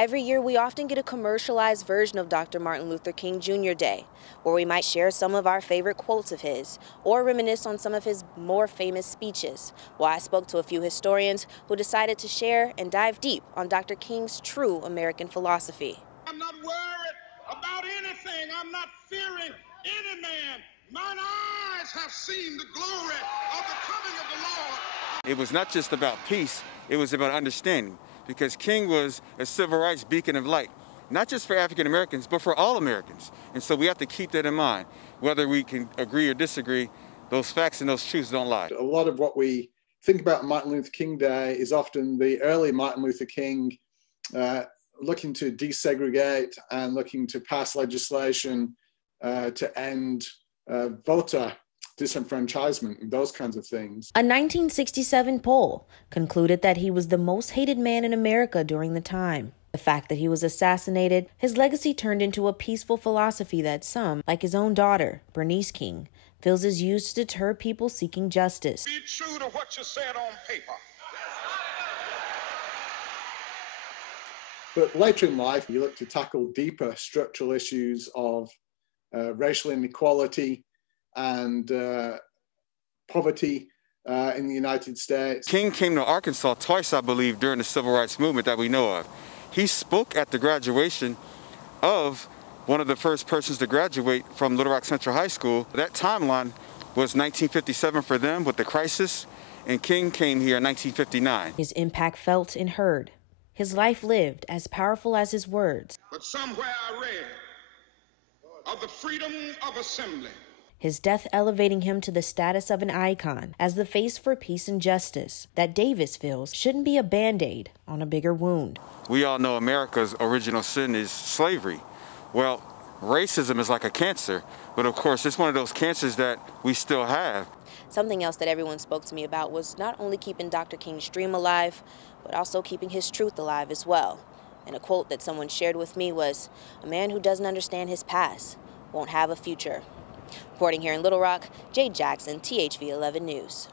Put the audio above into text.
Every year, we often get a commercialized version of Dr. Martin Luther King Jr. Day, where we might share some of our favorite quotes of his or reminisce on some of his more famous speeches. Well, I spoke to a few historians who decided to share and dive deep on Dr. King's true American philosophy. I'm not worried about anything. I'm not fearing any man. Mine eyes have seen the glory of the coming of the Lord. It was not just about peace, it was about understanding, because King was a civil rights beacon of light, not just for African Americans, but for all Americans. And so we have to keep that in mind. Whether we can agree or disagree, those facts and those truths don't lie. A lot of what we think about Martin Luther King Day is often the early Martin Luther King looking to desegregate and looking to pass legislation to end voter disenfranchisement and those kinds of things. A 1967 poll concluded that he was the most hated man in America during the time. The fact that he was assassinated, his legacy turned into a peaceful philosophy that some, like his own daughter, Bernice King, feels is used to deter people seeking justice. Be true to what you said on paper. But later in life, you look to tackle deeper structural issues of racial inequality and poverty in the United States. King came to Arkansas twice, I believe, during the civil rights movement that we know of. He spoke at the graduation of one of the first persons to graduate from Little Rock Central High School. That timeline was 1957 for them with the crisis, and King came here in 1959. His impact felt and heard. His life lived as powerful as his words. But somewhere I read of the freedom of assembly. His death elevating him to the status of an icon as the face for peace and justice that Davis feels shouldn't be a Band-Aid on a bigger wound. We all know America's original sin is slavery. Well, racism is like a cancer, but of course it's one of those cancers that we still have. Something else that everyone spoke to me about was not only keeping Dr. King's dream alive, but also keeping his truth alive as well. And a quote that someone shared with me was, "A man who doesn't understand his past won't have a future." Reporting here in Little Rock, Jade Jackson, THV 11 News.